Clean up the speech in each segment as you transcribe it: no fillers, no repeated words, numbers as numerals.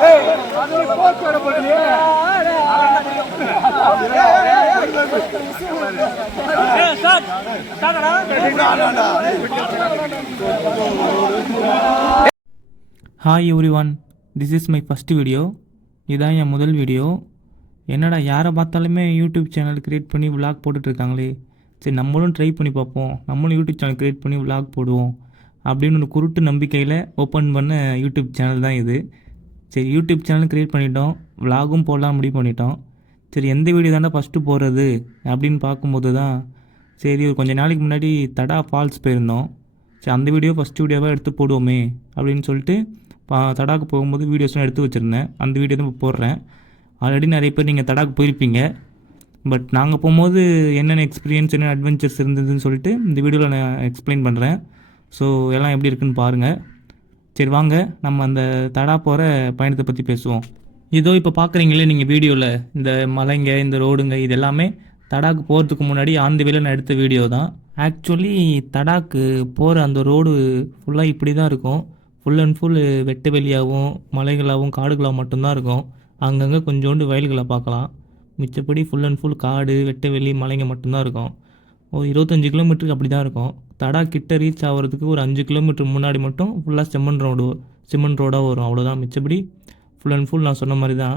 Hi everyone, this is my first video. இதுதான் என் முதல் video. என்னடா யாரை பார்த்தாலுமே யூடியூப் சேனல் க்ரியேட் பண்ணி விலாக் போட்டுட்ருக்காங்களே, சரி நம்மளும் ட்ரை பண்ணி பார்ப்போம், நம்மளும் யூடியூப் சேனல் க்ரியேட் பண்ணி விலாக் போடுவோம் அப்படின்னு ஒரு குருட்டு நம்பிக்கையில் ஓப்பன் பண்ண யூடியூப் சேனல் தான் இது. சரி, யூடியூப் சேனல் க்ரியேட் பண்ணிட்டோம், விலாகும் போடலாம் முடிவு பண்ணிட்டோம். சரி, எந்த வீடியோ தானே ஃபஸ்ட்டு போடுறது அப்படின்னு பார்க்கும்போது தான் சரி ஒரு கொஞ்சம் நாளைக்கு முன்னாடி தடா ஃபால்ஸ் போயிருந்தோம். சரி, அந்த வீடியோ ஃபஸ்ட்டு வீடியோவாக எடுத்து போடுவோமே அப்படின்னு சொல்லிட்டு தடாக்கு போகும்போது வீடியோஸ்லாம் எடுத்து வச்சுருந்தேன். அந்த வீடியோ தான் இப்போ போடுறேன். ஆல்ரெடி நிறைய பேர் நீங்கள் தடாக்கு போயிருப்பீங்க. பட் நாங்கள் போகும்போது என்னென்ன எக்ஸ்பீரியன்ஸ், என்னென்ன அட்வென்ச்சர்ஸ் இருந்ததுன்னு சொல்லிட்டு இந்த வீடியோவில் நான் எக்ஸ்பிளைன் பண்ணுறேன். ஸோ எல்லாம் எப்படி இருக்குன்னு பாருங்கள். சரி வாங்க, நம்ம அந்த தடா போகிற பயணத்தை பற்றி பேசுவோம். இதோ இப்போ பார்க்குறீங்களே நீங்கள் வீடியோவில் இந்த மலைங்க, இந்த ரோடுங்க, இது எல்லாமே தடாக்கு போகிறதுக்கு முன்னாடி ஆன் தி வேல நான் எடுத்த வீடியோ தான். ஆக்சுவலி தடாக்கு போகிற அந்த ரோடு ஃபுல்லாக இப்படி தான் இருக்கும். ஃபுல் அண்ட் ஃபுல் வெட்டு வெளியாகவும் மலைகளாகவும் காடுகளாகவும் மட்டும்தான் இருக்கும். அங்கங்கே கொஞ்சோண்டு வயல்களை பார்க்கலாம். மிச்சப்படி ஃபுல் அண்ட் ஃபுல் காடு, வெட்டு வெளி, மலைங்க மட்டும்தான் இருக்கும். ஒரு 25 கிலோமீட்டருக்கு அப்படி தான் இருக்கும். தடா கிட்ட ரீச் ஆகிறதுக்கு ஒரு 5 கிலோமீட்டர் முன்னாடி மட்டும் ஃபுல்லாக சிமெண்ட் ரோடாக வரும், அவ்வளோதான். மிச்சப்படி ஃபுல் அண்ட் ஃபுல் நான் சொன்ன மாதிரி தான்.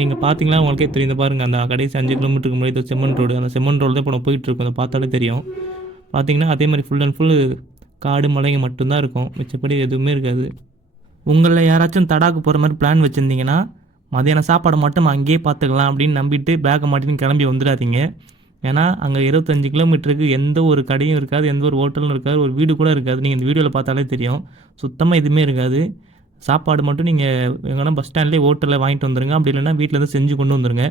நீங்கள் பார்த்தீங்கன்னா உங்களுக்கே தெரியும். பாருங்கள், அந்த கடைசி 5 கிலோமீட்டருக்கு முன்னாடி செம்மண் ரோடு, அந்த செம்மண் ரோடு தான் இப்போ நான் போயிட்டுருக்கோம். அதை பார்த்தாலே தெரியும். பார்த்தீங்கன்னா அதே மாதிரி ஃபுல் அண்ட் ஃபுல் காடு மலைங்க மட்டும்தான் இருக்கும். மிச்சப்படி எதுவுமே இருக்காது. உங்களில் யாராச்சும் தடாக்கு போகிற மாதிரி பிளான் வச்சுருந்தீங்கன்னா மதியானம் சாப்பாடை மட்டும் அங்கேயே பார்த்துக்கலாம் அப்படின்னு நம்பிட்டு பேக்கை மாட்டின்னு கிளம்பி வந்துடாதீங்க. ஏன்னா அங்கே 25 கிலோமீட்டருக்கு எந்த ஒரு கடையும் இருக்காது, எந்த ஒரு ஹோட்டலும் இருக்காது, ஒரு வீடு கூட இருக்காது. நீங்கள் இந்த வீடியோவில் பார்த்தாலே தெரியும், சுத்தமாக எதுவுமே இருக்காது. சாப்பாடு மட்டும் நீங்கள் எங்கன்னா பஸ் ஸ்டாண்ட்லேயே ஹோட்டலில் வாங்கிட்டு வந்துடுங்க. அப்படி இல்லைன்னா வீட்டிலேருந்து செஞ்சு கொண்டு வந்துடுங்க.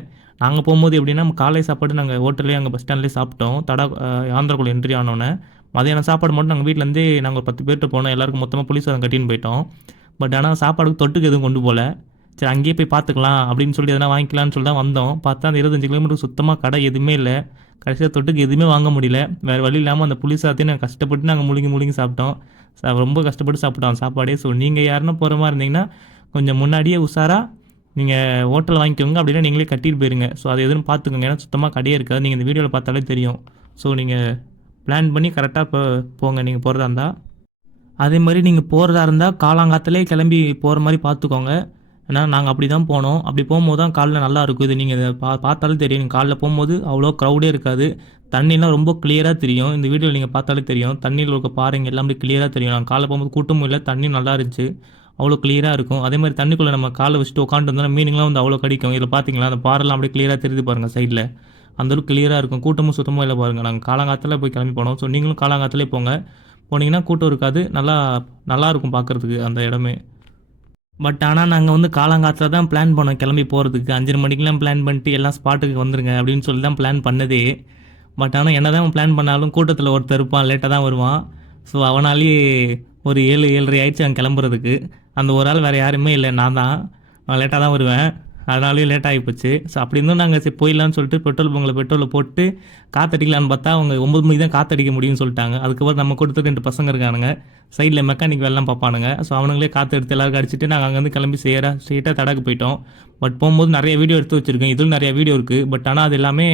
நாங்கள் போகும்போது எப்படின்னா காலை சாப்பாடு நாங்கள் ஹோட்டல்லேயே அங்கே பஸ் ஸ்டாண்ட்லேயே சாப்பிட்டோம். ஆந்திராக்குள்ள என்ட்ரி ஆனோன்னே மதியானம் சாப்பாடு மட்டும் நாங்கள் வீட்டிலேருந்தே நாங்கள் 10 பேர்கிட்ட போனோம். எல்லாருக்கும் மொத்தமாக புளி சாதம் கட்டின்னு போயிட்டோம். பட் ஆனால் சாப்பாடுக்கு தொட்டுக்கு எதுவும் கொண்டு போகல. சரி, அங்கேயே போய் பார்த்துக்கலாம் அப்படின்னு சொல்லி எதனா வாங்கிக்கலான்னு சொல்லி தான் வந்தோம். பார்த்தா அந்த 25 கிலோமீட்டர் சுத்தமாக கடை எதுவுமே இல்லை. கடைசியாக தொட்டுக்கு எதுவுமே வாங்க முடியல. வேறு வழி இல்லாமல் அந்த புளி சாதத்தையும் நாங்கள் கஷ்டப்பட்டு நாங்கள் முழுங்கி சாப்பிட்டோம். ரொம்ப கஷ்டப்பட்டு சாப்பிட்டோம் சாப்பாடே. ஸோ நீங்கள் யாருன்னா போகிற மாதிரி இருந்தீங்கன்னா கொஞ்சம் முன்னாடியே உஷாராக நீங்கள் ஹோட்டலில் வாங்கிக்கோங்க. அப்படின்னா நீங்களே கட்டிட்டு போயிருங்க. ஸோ அது எதுவும் பார்த்துக்கோங்க, ஏன்னா சுத்தமாக கடையே இருக்காது. நீங்கள் இந்த வீடியோவில் பார்த்தாலே தெரியும். ஸோ நீங்கள் பிளான் பண்ணி கரெக்டாக போங்க நீங்கள் போகிறதா இருந்தால். அதே மாதிரி நீங்கள் போகிறதா இருந்தால் காலாங்காத்திலே கிளம்பி போகிற மாதிரி பார்த்துக்கோங்க. ஏன்னா நாங்கள் அப்படி தான் போனோம். அப்படி போகும்போது தான் காலில் நல்லா இருக்கும். இது நீங்கள் இதை பார்த்தாலும் தெரியும். நீங்கள் காலைல போகும்போது அவ்வளோ க்ரௌடே இருக்காது. தண்ணிலாம் ரொம்ப கிளியராக தெரியும். இந்த வீடியோவில் நீங்கள் பார்த்தாலே தெரியும். தண்ணியில் இருக்க பாருங்க எல்லாமே கிளியராக தெரியும். நாங்கள் காலைல போகும்போது கூட்டமும் இல்லை, தண்ணி நல்லா இருந்துச்சு, அவ்வளோ கிளியராக இருக்கும். அதே மாதிரி தண்ணிக்குள்ளே நம்ம காலை வச்சுட்டு உட்காந்துருந்தோம்னா மீனிங்லாம் வந்து அவ்வளோ கடிக்கும். இதில் பார்த்தீங்களா அந்த பாறைலாம் அப்படியே கிளியராக தெரியுது பாருங்கள் சைடில். அந்தளவுக்கு கிளியராக இருக்கும். கூட்டமும் சுத்தமாக இல்லை பாருங்கள். நாங்கள் காலாங்காத்தில் போய் கிளம்பி போனோம். ஸோ நீங்களும் காலாங்காத்திலே போனீங்கன்னா கூட்டம் இருக்காது. நல்லாயிருக்கும் பார்க்குறதுக்கு அந்த இடமே. பட் ஆனால் நாங்கள் வந்து காலாங்காத்தில் தான் பிளான் பண்ணோம் கிளம்பி போகிறதுக்கு. 5:30 மணிக்கெலாம் பிளான் பண்ணிட்டு எல்லாம் ஸ்பாட்டுக்கு வந்துருங்க அப்படின்னு சொல்லி தான் பிளான் பண்ணதே. பட் ஆனால் என்ன தான் பிளான் பண்ணாலும் கூட்டத்தில் ஒருத்தர் இருப்பான், லேட்டாக தான் வருவான். ஸோ அவனாலேயே ஒரு 7-7:30 ஆயிடுச்சு அங்கே கிளம்புறதுக்கு. அந்த ஒரு ஆள் வேறு யாருமே இல்லை, நான் தான். லேட்டாக தான் வருவேன், அதனாலேயும் லேட் ஆகி போச்சு. ஸோ அப்படி இருந்தும் நாங்கள் சரி போயிடலான்னு சொல்லிட்டு பெட்ரோலில் போட்டு காற்றடிக்கலான்னு பார்த்தா அவங்க 9 மணிக்கு தான் காற்றடிக்க முடியும்னு சொல்லிட்டாங்க. அதுக்கப்புறம் நம்ம கூட்டத்துக்கு 2 பசங்க இருக்கானுங்க, சைடில் மெக்கானிக் வேலைலாம் பார்ப்பானுங்க. ஸோ அவனுங்களே காற்று எடுத்து எல்லாருக்கும் அடிச்சுட்டு நாங்கள் அங்கேருந்து கிளம்பி ஸ்ட்ரெயிட்டாக தடாக்கு போயிட்டோம். பட் போகும்போது நிறைய வீடியோ எடுத்து வச்சுருக்கேன். இதில் நிறைய வீடியோ இருக்குது. பட் ஆனால் அது எல்லாமே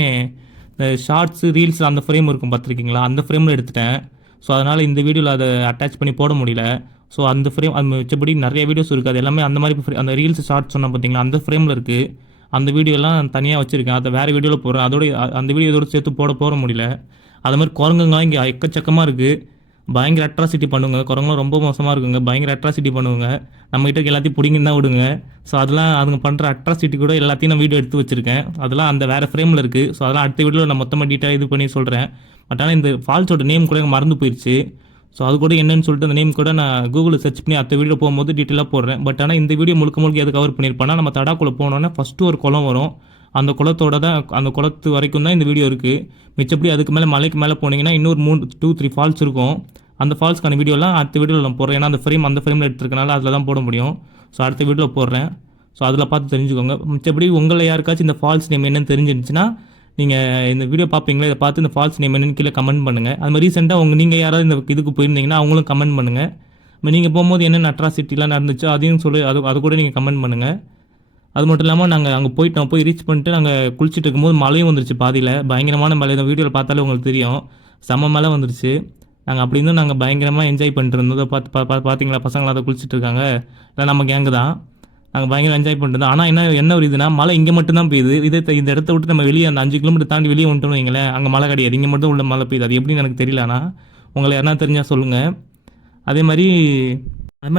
இந்த ஷார்ட்ஸு, ரீல்ஸ் அந்த ஃப்ரேம் இருக்கும் பார்த்துருக்கீங்களா, அந்த ஃப்ரேமில் எடுத்துட்டேன். ஸோ அதனால் இந்த வீடியோவில் அதை அட்டாச் பண்ணி போட முடியல. ஸோ அந்த ஃப்ரேம் அது மிச்சப்படி நிறைய வீடியோஸ் இருக்குது. அது எல்லாமே அந்த மாதிரி அந்த ரீல்ஸ் ஷார்ட்ஸ் சொன்னால் பார்த்தீங்களா, அந்த ஃப்ரேமில் இருக்குது. அந்த வீடியோலாம் தனியாக வச்சுருக்கேன். அதை வேறு வீடியோவில் போடுறேன். அந்த வீடியோ இதோடு சேர்த்து போட முடியல. அது மாதிரி குரங்குங்களாம் இங்கே எக்கச்சக்கமாக இருக்குது. பயங்கர அட்ராசிட்டி பண்ணுங்க. குரங்குலாம் ரொம்ப மோசமாக இருக்குங்க, பயங்கர அட்ராசிட்டி பண்ணுவாங்க. நம்மகிட்ட எல்லாத்தையும் பிடிங்கின்னு தான் விடுங்க. ஸோ அதெல்லாம் அதுங்க பண்ணுற அட்ராசிட்டி கூட எல்லாத்தையும் நான் வீடியோ எடுத்து வச்சுருக்கேன். அதெல்லாம் அந்த வேறு ஃப்ரேமில் இருக்குது. ஸோ அதெல்லாம் அடுத்த வீடியோவில் நான் மொத்தமாக டீட்டெயிலாக இது பண்ணி சொல்கிறேன். பட் ஆனால் இந்த ஃபால்ஸோட நேம் கூட எனக்கு மறந்து போயிடுச்சு. ஸோ அது கூட என்னன்னு சொல்லிட்டு அந்த நேம் கூட நான் கூகுளில் சர்ச் பண்ணி அடுத்த வீடியோ போகும்போது டீட்டெயிலாக போடுறேன். பட் ஆனால் இந்த வீடியோ முழுக்க எது கவர் பண்ணியிருப்பேன்னா, நம்ம தடாக்குள்ளே போனோன்னே ஃபஸ்ட்டு ஒரு குளம் வரும். அந்த குளத்தோட தான், அந்த குளத்து வரைக்கும் தான் இந்த வீடியோ இருக்குது. மிச்சப்படி அதுக்கு மேலே மலைக்கு மேலே போனீங்கன்னா இன்னொரு 2-3 ஃபால்ஸ் இருக்கும். அந்த ஃபால்ஸ்க்கான வீடியோலாம் அடுத்த வீடியோவில் நான் போடுறேன். ஏன்னா அந்த ஃப்ரேமில் எடுத்துருக்கனால அதில் தான் போட முடியும். ஸோ அடுத்த வீடியோவில் போடுறேன். ஸோ அதில் பார்த்து தெரிஞ்சுக்கோங்க. மிச்சப்படி உங்களை யாருக்காச்சும் இந்த ஃபால்ஸ் நேம் என்னென்னு தெரிஞ்சிருந்துச்சுன்னா நீங்கள் இந்த வீடியோ பார்ப்பீங்களா, இதை பார்த்து இந்த ஃபால்ஸ் நேம் என்னென்னு கீழே கமெண்ட் பண்ணுங்கள். அது மாதிரி ரீசெண்டாக நீங்கள் யாராவது இந்த இதுக்கு போயிருந்தீங்கன்னா அவங்களும் கமெண்ட் பண்ணுங்கள். நீங்கள் போகும்போது என்னென்ன அட்ராசிட்டிலாம் நடந்துச்சோ அதையும் சொல்லி அது கூட நீங்கள் கமெண்ட் பண்ணுங்கள். அது மட்டும் இல்லாமல் நாங்கள் அங்கே போயிட்டோம், போய் ரீச் பண்ணிட்டு நாங்கள் குளிச்சுட்டு இருக்கும்போது மழையும் வந்துருச்சு பாதியில். பயங்கரமான மழை, இந்த வீடியோவில் பார்த்தாலே உங்களுக்கு தெரியும், செம்ம மழை வந்துருச்சு. நாங்கள் அப்படி இருந்தும் நாங்கள் பயங்கரமாக என்ஜாய் பண்ணிட்டு இருந்தோம். பார்த்தீங்களா பசங்களாம் அதை குளிச்சுட்டு இருக்காங்க, இல்லை நம்ம கேங்கு தான். நாங்கள் பயங்கரம் என்ஜாய் பண்ணிட்டு ஆனால் என்ன ஒரு இதுனா, மழை இங்கே மட்டும் தான் பெய்யுது. இந்த இடத்த விட்டு நம்ம வெளியே அந்த 5 கிலோமீட்டர் தாண்டி வெளியே வந்துட்டோம்னு வைங்களேன், அங்கே மழை கிடையாது. இங்கே மட்டும் உள்ள மழை பெய்யுது. அது எப்படின்னு எனக்கு தெரியல, ஆனால் உங்களை யாருன்னா தெரிஞ்சால் சொல்லுங்கள். அதே மாதிரி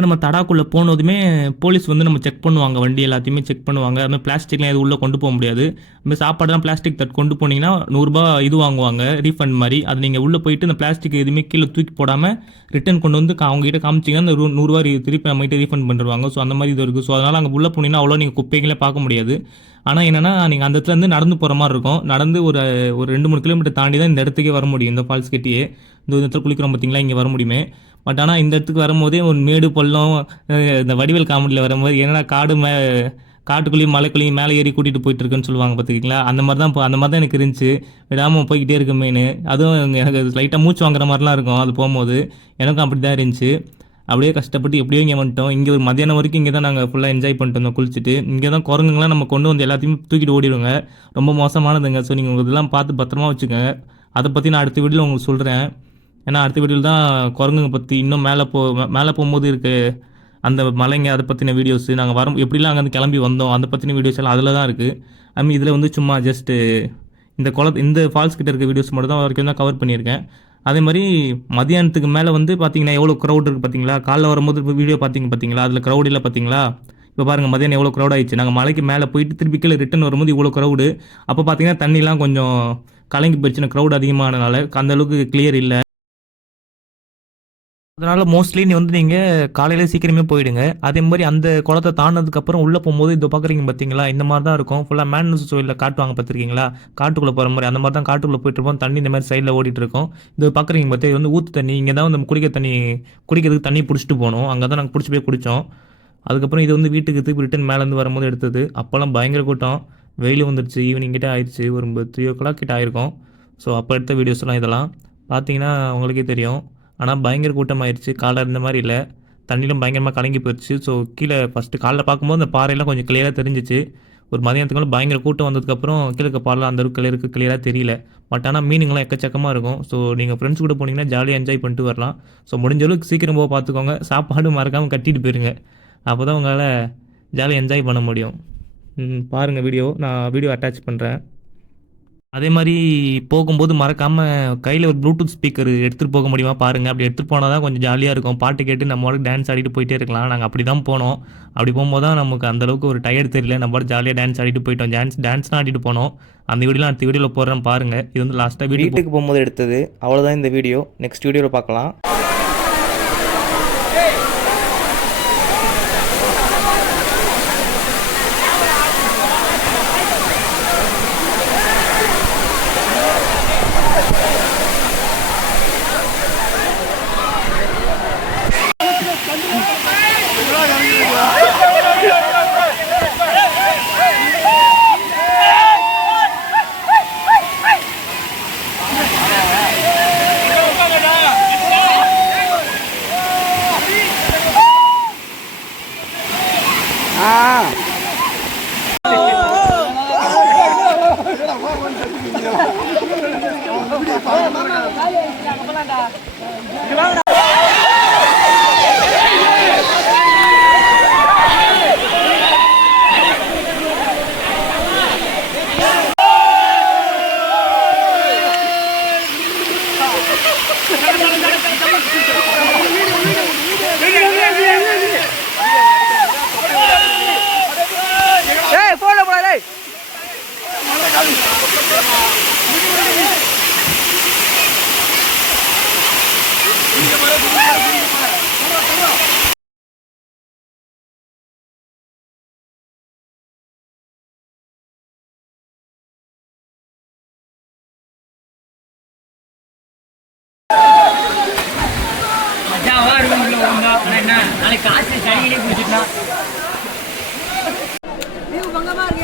நம்ம தடாக்குள்ளே போனதுமே போலீஸ் வந்து நம்ம செக் பண்ணுவாங்க, வண்டி எல்லாத்தையுமே செக் பண்ணுவாங்க. அதுமாதிரி பிளாஸ்டிக்லாம் எதுவும் உள்ளே கொண்டு போக முடியாது. அதுமாதிரி சாப்பாடுலாம் பிளாஸ்டிக் தட்டு கொண்டு போனீங்கன்னா 100 ரூபா இது வாங்குவாங்க, ரீஃபண்ட் மாதிரி. அது நீங்கள் உள்ளே போயிட்டு இந்த பிளாஸ்டிக் எதுவுமே கீழே தூக்கி போடாமல் ரிட்டன் கொண்டு வந்து அவங்ககிட்ட காமிச்சிங்கன்னா அந்த 100 ரூபா திருப்பி நம்மகிட்ட ரீஃபண்ட் பண்ணிடுவாங்க. ஸோ அந்த மாதிரி இது இருக்குது. ஸோ அதனால் அங்கே உள்ளே போனீங்கன்னா அவ்வளோ நீங்கள் குப்பைகளே பார்க்க முடியாது. ஆனால் என்னென்னா நீங்கள் அந்த இடத்துல நடந்து போகிற மாதிரி இருக்கும். நடந்து ஒரு 2-3 கிலோமீட்டர் தாண்டி தான் இந்த இடத்துக்கே வர முடியும். இந்த ஃபால்ஸ் கிட்டேயே இந்த இடத்துல குளிக்கிறோம் பார்த்தீங்களா, இங்கே வர முடியுமே. பட் ஆனால் இந்த இடத்துக்கு வரும்போதே ஒரு மேடு பள்ளம், இந்த வடிவேல் காமெடியில் வரும்போது என்னென்னா காட்டுக்குள்ளேயும் மலைக்குள்ளேயும் மேலே ஏறி கூட்டிகிட்டு போயிட்டு இருக்குன்னு சொல்லுவாங்க பார்த்துக்கிங்களா, அந்த மாதிரி தான் எனக்கு இருந்துச்சு. விடாமல் போய்கிட்டே இருக்கு மெயின். அதுவும் எனக்கு லைட்டாக மூச்சு வாங்குற மாதிரிலாம் இருக்கும் அது போகும்போது. எனக்கும் அப்படி தான் இருந்துச்சு. அப்படியே கஷ்டப்பட்டு எப்படியோ இங்கே வந்துட்டோம். இங்கே ஒரு மதியானம் வரைக்கும் இங்கே தான் நாங்கள் ஃபுல்லாக என்ஜாய் பண்ணிட்டு வந்தோம் குளிச்சுட்டு. இங்கே தான் குரங்குங்களாம் நம்ம கொண்டு வந்து எல்லாத்தையுமே தூக்கிட்டு ஓடிடுவோங்க, ரொம்ப மோசமானதுங்க. ஸோ நீங்கள் இதெல்லாம் பார்த்து பத்திரமா வச்சுக்கோங்க. அதை பற்றி நான் அடுத்த வீடியோவில் உங்களுக்கு சொல்கிறேன். ஏன்னா அடுத்த வீடியோவில் தான் குரங்குங்க பற்றி இன்னும் மேலே போகும்போது இருக்க அந்த மலைங்க அதை பற்றின வீடியோஸு, நாங்கள் எப்படிலாம் அங்கேருந்து கிளம்பி வந்தோம் அதை பற்றின வீடியோஸ் எல்லாம் அதில் தான் இருக்குது. அதுமாதிரி இதில் வந்து சும்மா ஜஸ்ட்டு இந்த ஃபால்ஸ் கிட்ட இருக்க வீடியோஸ் மட்டும் தான் வரைக்கும் தான் கவர் பண்ணியிருக்கேன். அதே மாதிரி மதியானத்துக்கு மேலே வந்து பார்த்தீங்கன்னா எவ்வளோ க்ரௌட் இருக்குது பார்த்தீங்களா. காலைல வரும்போது இப்போ வீடியோ பார்த்தீங்களா, அதில் க்ரௌட் இல்லை பார்த்தீங்களா. இப்போ பாருங்கள் மதியானம் எவ்வளோ க்ரௌட் ஆயிடுச்சு. நாங்கள் மலைக்கு மேலே போயிட்டு திருப்பி கீழே ரிட்டன் வரும்போது இவ்வளோ க்ரௌடு. அப்போ பார்த்தீங்கன்னா தண்ணிலாம் கொஞ்சம் கலங்கி போயிடுச்சுன்னா, க்ரௌட் அதிகமானனால அந்தளவுக்கு கிளியர் இல்லை. அதனால் மோஸ்ட்லி நீங்கள் காலையில் சீக்கிரமே போயிடுங்க. அதே மாதிரி அந்த குளத்தை தாண்டினதுக்கப்புறம் உள்ளே போகும்போது இது பார்க்குறீங்க பார்த்தீங்களா, இந்த மாதிரி தான் இருக்கும். ஃபுல்லாக மேன்ஸ் ஷோவில் காட்டுவாங்க பார்த்துருக்கீங்களா, காட்டுக்குள்ளே போகிற மாதிரி. அந்த மாதிரி தான் காட்டுக்குள்ளே போயிட்டு இருப்போம். தண்ணி இந்த மாதிரி சைடில் ஓடிட்டு இருக்கும். இது பார்க்குறீங்க பார்த்து, இது வந்து ஊற்று தண்ணி. இங்கே தான் வந்து குடிக்கிறதுக்கு தண்ணி பிடிச்சிட்டு போகணும். அங்கே தான் நாங்கள் பிடிச்சி போய் குடித்தோம். அதுக்கப்புறம் இது வந்து வீட்டுக்கு திருப்பி ரிட்டன் மேலேருந்து வரும்போது எடுத்தது. அப்போல்லாம் பயங்கர கூட்டம். வெயில் வந்துடுச்சு, ஈவினிங் கிட்டே ஆயிடுச்சு, ஒரு 3 o'clock கிட்ட ஆயிருக்கும். ஸோ அப்போ எடுத்த வீடியோஸ்லாம் இதெல்லாம் பார்த்தீங்கன்னா உங்களுக்கே தெரியும். ஆனால் பயங்கர கூட்டமாகிடுச்சு. காலை இருந்த மாதிரி இல்லை, தண்ணியிலும் பயங்கரமாக கலங்கி போயிடுச்சு. ஸோ கீழே ஃபஸ்ட்டு காலைல பார்க்கும்போது அந்த பாறையெல்லாம் கொஞ்சம் கிளியராக தெரிஞ்சிச்சு. ஒரு மதியானத்துக்கு மேலே பயங்கர கூட்டம் வந்ததுக்கப்புறம் கீழே பாறைலாம் அந்தளவுக்கு கிளியராக தெரியல. பட் ஆனால் மீனிங்லாம் எக்கச்சக்கமாக இருக்கும். ஸோ நீங்கள் ஃப்ரெண்ட்ஸ் கூட போனீங்கன்னா ஜாலியாக என்ஜாய் பண்ணிட்டு வரலாம். ஸோ முடிஞ்ச அளவுக்கு சீக்கிரம் போக பார்த்துக்கோங்க. சாப்பாடு மறக்காமல் கட்டிட்டு போயிருங்க, அப்போ தான் உங்களால் ஜாலியாக என்ஜாய் பண்ண முடியும். பாருங்கள் நான் வீடியோ அட்டாச் பண்ணுறேன். அதே மாதிரி போகும்போது மறக்காமல் கையில் ஒரு ப்ளூடூத் ஸ்பீக்கர் எடுத்துகிட்டு போக முடியுமா பாருங்கள். அப்படி எடுத்துகிட்டு போனால் தான் கொஞ்சம் ஜாலியாக இருக்கும். பாட்டு கேட்டு நம்மளோட டான்ஸ் ஆடிட்டு போயிட்டே இருக்கலாம். நாங்கள் அப்படி தான் போனோம். அப்படி போகும்போது தான் நமக்கு அந்தளவுக்கு ஒரு டயர்ட் தெரியல. நம்மளோட ஜாலியாக டான்ஸ் ஆடிட்டு போயிட்டோம். டான்ஸ் தான் ஆடிட்டு போனோம். அந்த வீடியோலாம் அடுத்த வீடியோவில் போடுறேன் பாருங்கள். இது வந்து லாஸ்ட்டாக வீட்டுக்கு போகும்போது எடுத்தது. அவ்வளோதான் இந்த வீடியோ. நெக்ஸ்ட் வீடியோவில் பார்க்கலாம். நாளைக்கு காசு சரியிலே குடிச்சிட்டா பங்கமா இருக்கு.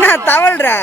நான் தவழ்றா